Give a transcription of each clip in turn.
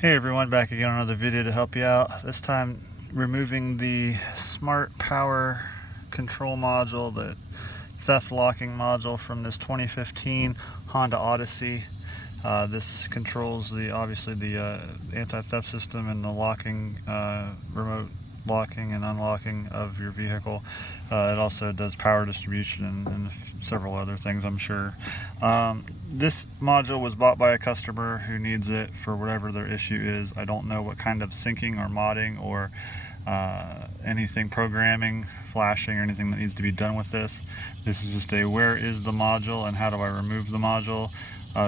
Hey everyone, back again on another video to help you out. This time removing the smart power control module, the theft locking module from this 2015 Honda Odyssey. This controls obviously the anti-theft system and the locking, remote locking and unlocking of your vehicle. It also does power distribution and several other things, I'm sure. This module was bought by a customer who needs it for whatever their issue is. I don't know what kind of syncing or modding or anything programming, flashing, or anything that needs to be done with this. This is just a where is the module and how do I remove the module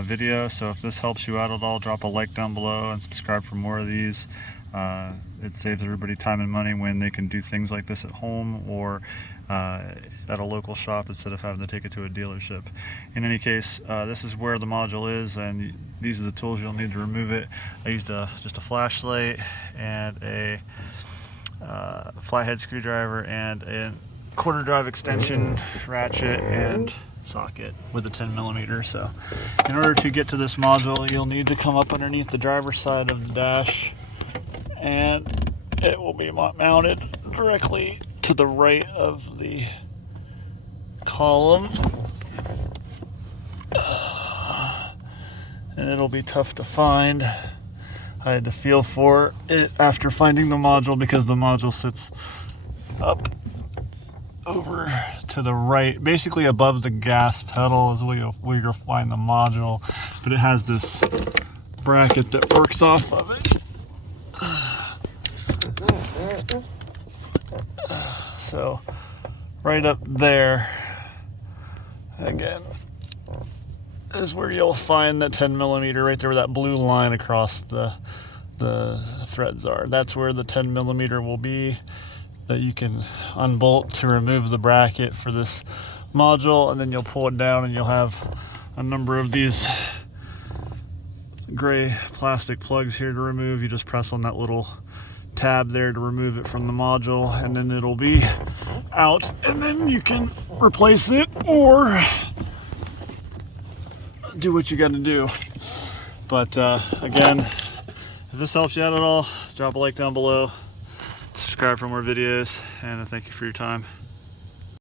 video. So if this helps you out at all, drop a like down below and subscribe for more of these. It saves everybody time and money when they can do things like this at home or at a local shop instead of having to take it to a dealership. In any case, this is where the module is, and these are the tools you'll need to remove it. I used just a flashlight and a flathead screwdriver and a quarter drive extension ratchet and socket with a 10mm. So in order to get to this module, you'll need to come up underneath the driver's side of the dash, and it will be mounted directly to the right of the column, and it'll be tough to find. I had to feel for it after finding the module because the module sits up over to the right, basically above the gas pedal is where you'll find the module, but it has this bracket that works off of it. So right up there again is where you'll find that 10mm right there where that blue line across the threads are. That's where the 10mm will be that you can unbolt to remove the bracket for this module, and then you'll pull it down and you'll have a number of these gray plastic plugs here to remove. You just press on that little tab there to remove it from the module, and then it'll be out, and then you can replace it or do what you got to do. But again, if this helps you out at all, drop a like down below, subscribe for more videos, and thank you for your time.